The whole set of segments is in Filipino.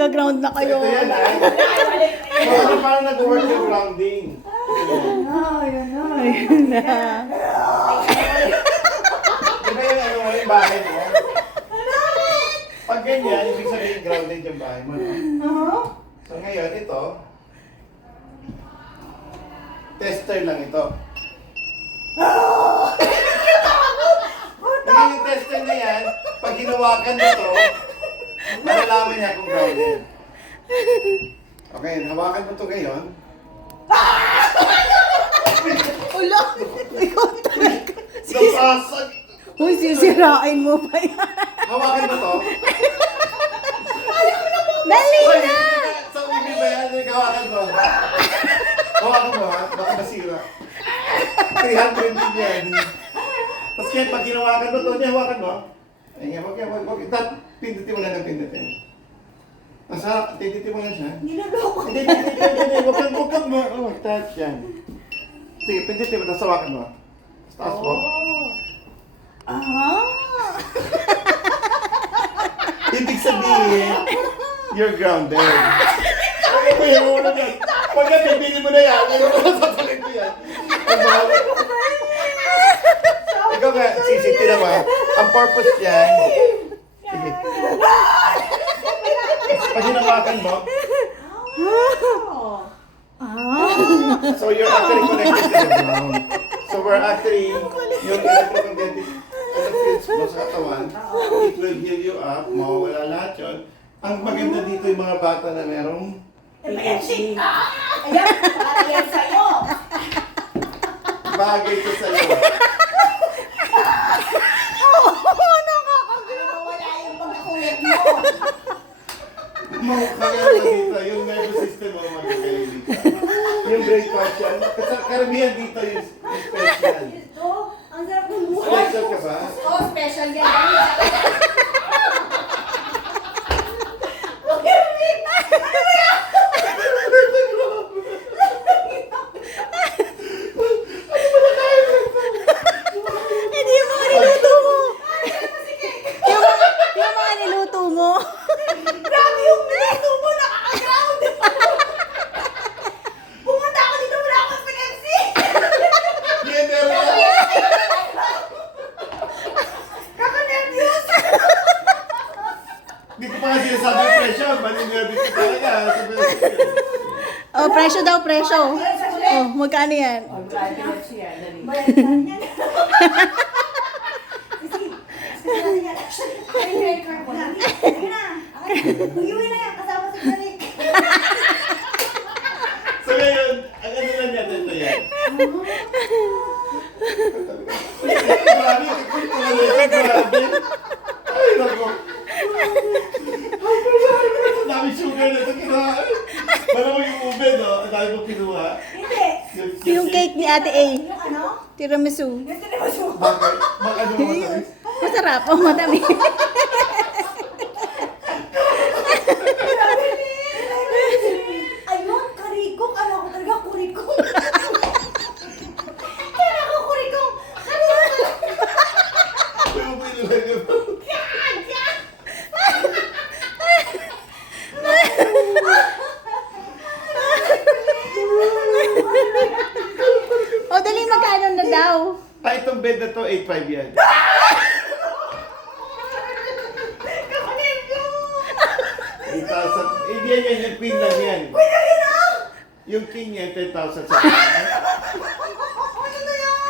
magaground na kayo. Ito yan, ay. So, parang nag-work yung grounding. Ayun na. Di ba yung ano mo yung bahay mo? Pag ganyan, ibig sabihin grounded yung bahay mo. No? So ngayon, ito, tester lang ito. Ngayon yung tester na yan, pag hinawakan mo ito, malalaman niya kung grounded. Okay, hawakan mo ito ngayon. Ulo! Ikaw talaga. Napasag! Uy, sisirain mo pa yan. Hawakan mo ito. Dali Uy, na! sa ubi ba yan? Hawakan mo. Hawakan mo ha, baka masira. 300 din yan. Tapos kaya pag hinawakan mo ito, hawakan mo. Ay nga, wag. Pindutin mo lang ng pindutin. Nasa, pindutin mo lang siya. Niloloko. Hindi. Huwag mo. Oh, touch yan. Sige, pindutin mo, tapos hawakan mo. Taas mo. Ibig sabihin, you're grounded. Ano mo yung ulo yan? Pagka bibili mo na yan, ano mo sasalit mo yan? Ang bahala. Ikaw nga, sisiti naman. Ang purpose yan, sige. Pag hinawakan mo, so you're actually connected to the ground. So we're actually, yung electromagnetic fields mo sa katawan, it will heal you up, mawawala lahat yun. Ang maganda dito yung mga bata na merong PhD. Ayan, para yan sa'yo. bagay ko sa'yo. Wala yung pagkakuyag mo. Kaya dito, yung nervous system mo magkakaroon dito. Yung brain function, kasi karamihan dito yung special. Ito, ang sarap ng buhay. Special ka ba? Oh, special yan. Hindi yung mga niluto mo. Yung mga niluto mo. Grabe yung niluto mo, nakaka-ground. Pumunta ako dito, wala akong PMC. Yan, meron ka. Kaka-nervous. Hindi ko pa nga sinasabi yung presyo, maninervous ka talaga. Oh, presyo daw, presyo. Oh, magkano yan? Bayaran yan. Ay, credit card mo lang. Ayun na. Uyuwi na yan, kasama sa balik. So ngayon, ang ano lang yan, ito yan. Grabe, ikaw grabe. Ay, nako. Ang dami sugar na ito kinuha. Alam mo yung ube, no? Ang dami mo kinuha. Hindi. Yung cake ni Ate A. Yung ano? Tiramisu. Yung tinabas mo. Bakit? Baka ano mo matamis? Masarap. Oh, madami. Ayun, karikok. Ano ako talaga, kurikok. Kaya ako kurikok. May ube lang yun. Oh, dali magkano na daw? Ah, itong bed na to, 8.5 yan. Kakanervyo. 8,000. Hindi yan, yung queen lang yan. Yung king yan, 10,000 sa akin.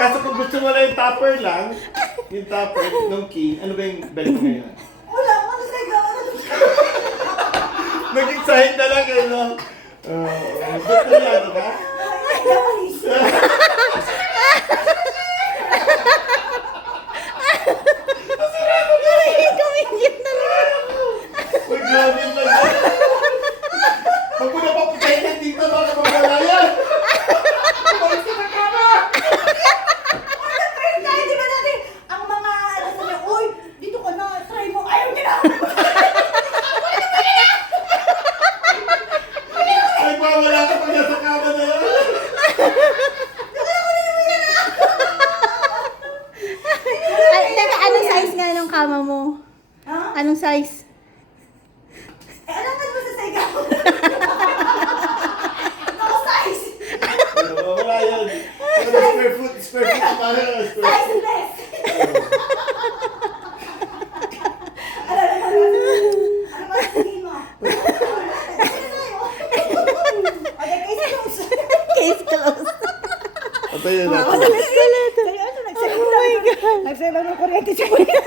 Kaso kung gusto mo lang yung topper lang, yung topper ng king, ano ba yung bed mo ngayon? Wala ako sa sagaw. Naging sahig na lang kayo, no? Ba't na yan, ba? Ay, Japanese. Kumingit na lang. Uy, grabe lang yan. Huwag mo na papatayin yan dito, baka mawala yan. Umalis ka na kama! Pero tayo, di ba natin, ang mga, ano sabi, uy, dito ka na, try mo, ayaw niya na. Ay, mawala ka pag nasa kama na yan. Ay, teka, anong size nga ng kama mo? Ha? Anong size? Eh, alam nga ba sa Sizeless! Ano ba sabihin mo? Okay, case closed. Case closed. Patayin natin. Escalator. Seryoso, Oh my God. nagsalaw ng kuryente si Kuya.